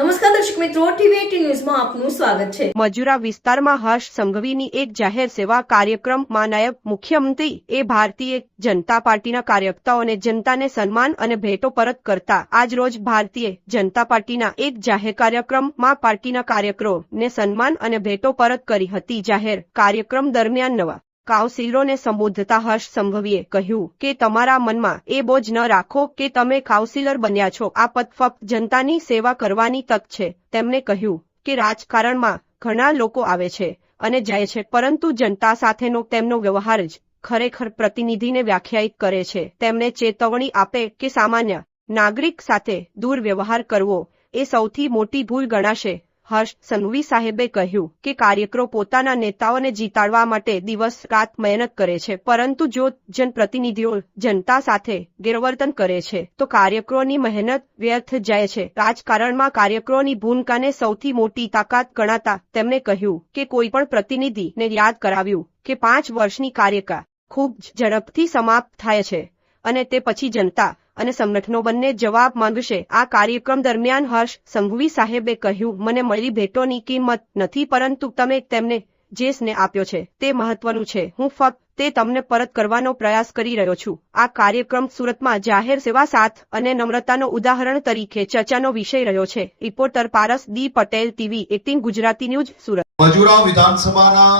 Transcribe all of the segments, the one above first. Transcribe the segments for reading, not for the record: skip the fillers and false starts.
નમસ્કાર દર્શક મિત્રો, ટીવી18 ન્યૂઝમાં આપનું સ્વાગત છે। મજુરા વિસ્તારમાં હર્ષ સંઘવીની એક જાહેર સેવા કાર્યક્રમમાં નાયબ મુખ્યમંત્રી એ ભારતીય જનતા પાર્ટીના કાર્યકર્તાઓને જનતાને સન્માન અને ભેટો પરત કરતા આજરોજ ભારતીય જનતા પાર્ટીના એક જાહેર કાર્યક્રમમાં પાર્ટીના કાર્યકરોને સન્માન અને ભેટો પરત કરી હતી। જાહેર કાર્યક્રમ દરમિયાન નવા કાઉન્સિલરોને સંબોધતા હર્ષ સંઘવીએ કહ્યું કે તમારા મનમાં એ બોજ ન રાખો કે તમે કાઉન્સિલર બન્યા છો। આ પદ ફક્ત જનતાની સેવા કરવાની તક છે। તેમણે કહ્યું કે રાજકારણમાં ઘણા લોકો આવે છે અને જાય છે, પરંતુ જનતા સાથેનો તેમનો વ્યવહાર જ ખરેખર પ્રતિનિધિને વ્યાખ્યાયિત કરે છે। તેમણે ચેતવણી આપે કે સામાન્ય નાગરિક સાથે દુર્વ્યવહાર કરવો એ સૌથી મોટી ભૂલ ગણાશે। હર્ષ સંઘવી સાહેબે કહ્યું કે કાર્યકરો પોતાના નેતાઓને જીતાડવા માટે દિવસ રાત મહેનત કરે છે, પરંતુ જો જનપ્રતિનિધિઓ જનતા સાથે ગેરવર્તન કરે છે તો કાર્યકરોની મહેનત વ્યર્થ જાય છે। રાજકારણમાં કાર્યકરોની ભૂમિકાને સૌથી મોટી તાકાત ગણાતા તેમણે કહ્યું કે કોઈ પણ પ્રતિનિધિને યાદ કરાવ્યું કે 5 વર્ષની કાર્યકાળ ખૂબ જ ઝડપથી સમાપ્ત થાય છે અને તે પછી જનતા અને સંગઠનો બંને જવાબ માંગશે। આ કાર્યક્રમ દરમિયાન હર્ષ સંઘવી સાહેબે કહ્યું, મને મળી ભેટોની કિંમત નથી, પરંતુ તમે તેમને જે સ્નેહ આપ્યો છે તે મહત્વનું છે। હું ફક્ત તે તમને પરત કરવાનો પ્રયાસ કરી રહ્યો છું। આ કાર્યક્રમ સુરતમાં જાહેર સેવા સાથ અને નમ્રતાનો ઉદાહરણ તરીકે ચર્ચાનો વિષય રહ્યો છે। રિપોર્ટર પારસ ડી પટેલ, ટીવી18 ગુજરાતી ન્યૂઝ, સુરત। મજુરા વિધાનસભાના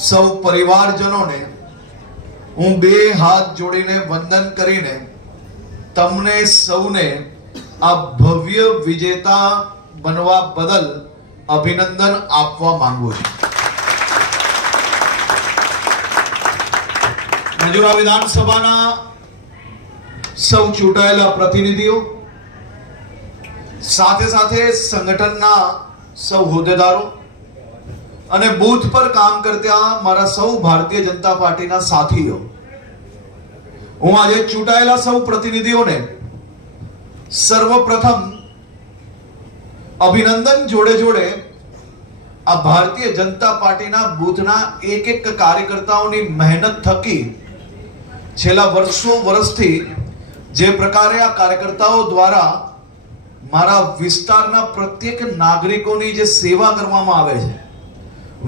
સૌ પરિવારજનોને હું બે હાથ જોડીને વંદન કરીને તમને સૌને આ ભવ્ય વિજેતા બનવા બદલ અભિનંદન આપવા માંગુ છું। મજુરા વિધાનસભાના સૌ ચૂંટાયેલા પ્રતિનિધિઓ, સાથે સાથે સંગઠનના સૌ હોદ્દેદારો અને બૂથ પર કામ કરતા મારા સૌ ભારતીય જનતા પાર્ટીના સાથીઓ, હું આજે ચૂંટાયેલા સૌ પ્રતિનિધિઓને સર્વપ્રથમ અભિનંદન જોડે જોડે આ ભારતીય જનતા પાર્ટીના બૂથના એક એક કાર્યકર્તાઓની મહેનત થકી છેલ્લા વર્ષોથી જે પ્રકારે આ કાર્યકર્તાઓ દ્વારા મારા વિસ્તારના પ્રત્યેક નાગરિકોની જે સેવા કરવામાં આવે છે,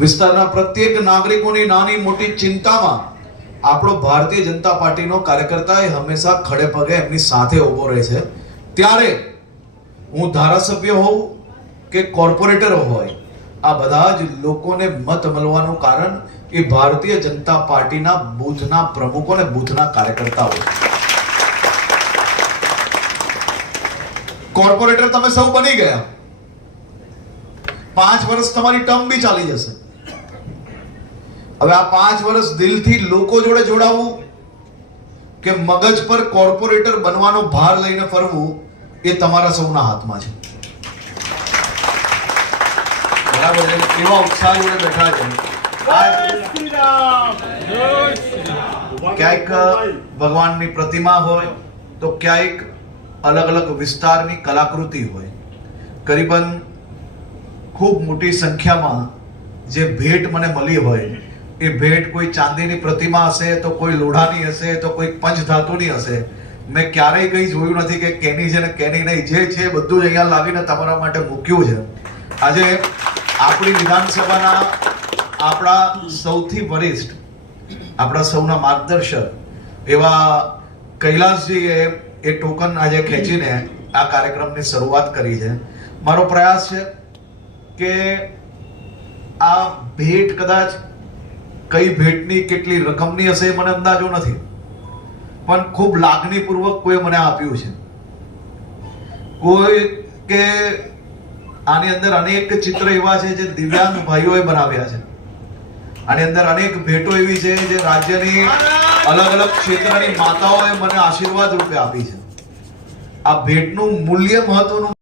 વિસ્તારના પ્રત્યેક નાગરિકોની નાની મોટી ચિંતામાં આપણો ભારતીય જનતા પાર્ટીનો કાર્યકર્તા એ હંમેશા ખડે પગે એમની સાથે ઊભો રહે છે। ત્યારે હું ધારાસભ્ય હોઉં કે કોર્પોરેટર હોય, આ બધા જ લોકોને મત મળવાનું કારણ એ ભારતીય જનતા પાર્ટીના બૂથના પ્રમુખો અને બૂથના કાર્યકર્તાઓ। કોર્પોરેટર તમે સૌ બની ગયા, 5 વર્ષ તમારી ટર્મ બી ચાલી જશે। હવે આ 5 વર્ષ દિલથી લોકો જોડે જોડાવવું કે મગજ પર કોર્પોરેટર બનવાનો ભાર લઈને ફરવું એ તમારા સૌના હાથમાં છે, બરાબર છે? કેવા ઉત્સાહ જોડે બેઠા છે। ક્યાંક ભગવાનની પ્રતિમા હોય તો ક્યાંક અલગ અલગ વિસ્તારની કલાકૃતિ હોય। કરીબન ખૂબ મોટી સંખ્યામાં જે ભેટ મને મળી હોય એ ભેટ કોઈ ચાંદીની પ્રતિમા હશે, તો કોઈ લોઢાની હશે, તો કોઈ પંચધાતુની હશે। મેં ક્યારેય કંઈ જોયું નથી કે કેની છે ને કેની નહીં, જે છે બધું જ અહીંયા લાવીને તમારા માટે મૂક્યું છે। આજે આપણી વિધાનસભાના આપણા સૌથી વરિષ્ઠ, આપણા સૌના માર્ગદર્શક એવા કૈલાસજીએ એ ટોકન આજે ખેંચીને આ કાર્યક્રમની શરૂઆત કરી છે। મારો પ્રયાસ છે કે આ ભેટ કદાચ કઈ ભેટની કેટલી રકમની હશે મને અંદાજો નથી, પણ ખૂબ લાગણીપૂર્વક કોઈ મને આપ્યું છે। કોઈ કે આની અંદર અનેક ચિત્ર એવા છે જે દિવ્યાંગ ભાઈઓએ બનાવ્યા છે, આની અંદર અનેક ભેટો એવી છે જે રાજ્યની અલગ અલગ ક્ષેત્રની માતાઓએ મને આશીર્વાદ રૂપે આપી છે। આ ભેટનું મૂલ્ય મહત્વનું